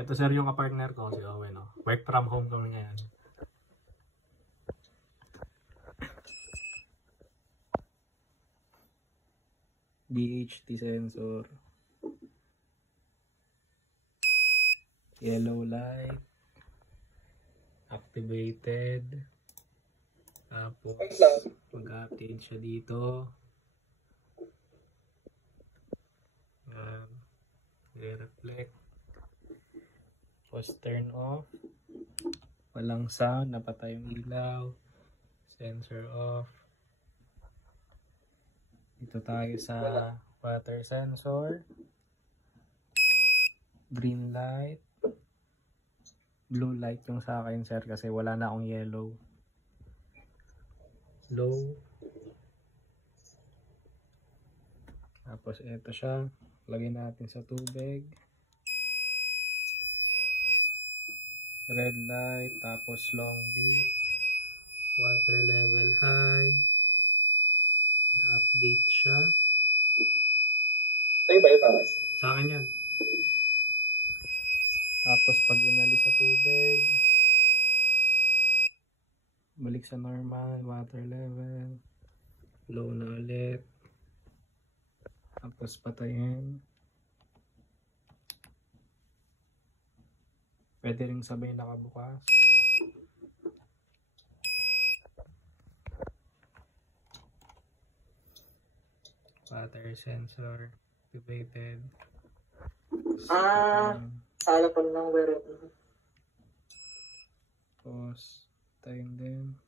Ito sir yung kapartner ko, si Owen. Oh. Work from home kami ngayon. DHT sensor. Yellow light. Activated. Tapos, mag-update siya dito. Yan. I-reflect. Tapos turn off. Walang sound. Napatay yung ilaw. Sensor off. Dito tayo sa water sensor. Green light. Blue light yung sa akin sir kasi wala na akong yellow. Low. Tapos ito siya. Lagyan natin sa tubig. Red light. Tapos long beep. Water level high. Update siya. Sa'yo ba yun, pare? Sa akin yan. Tapos pag inalis sa tubig, balik sa normal, water level, low na ulit. Tapos patayin. Pwede rin sabay nakabukas. Water sensor activated. Sala pa ng wire. Tapos, tayin din.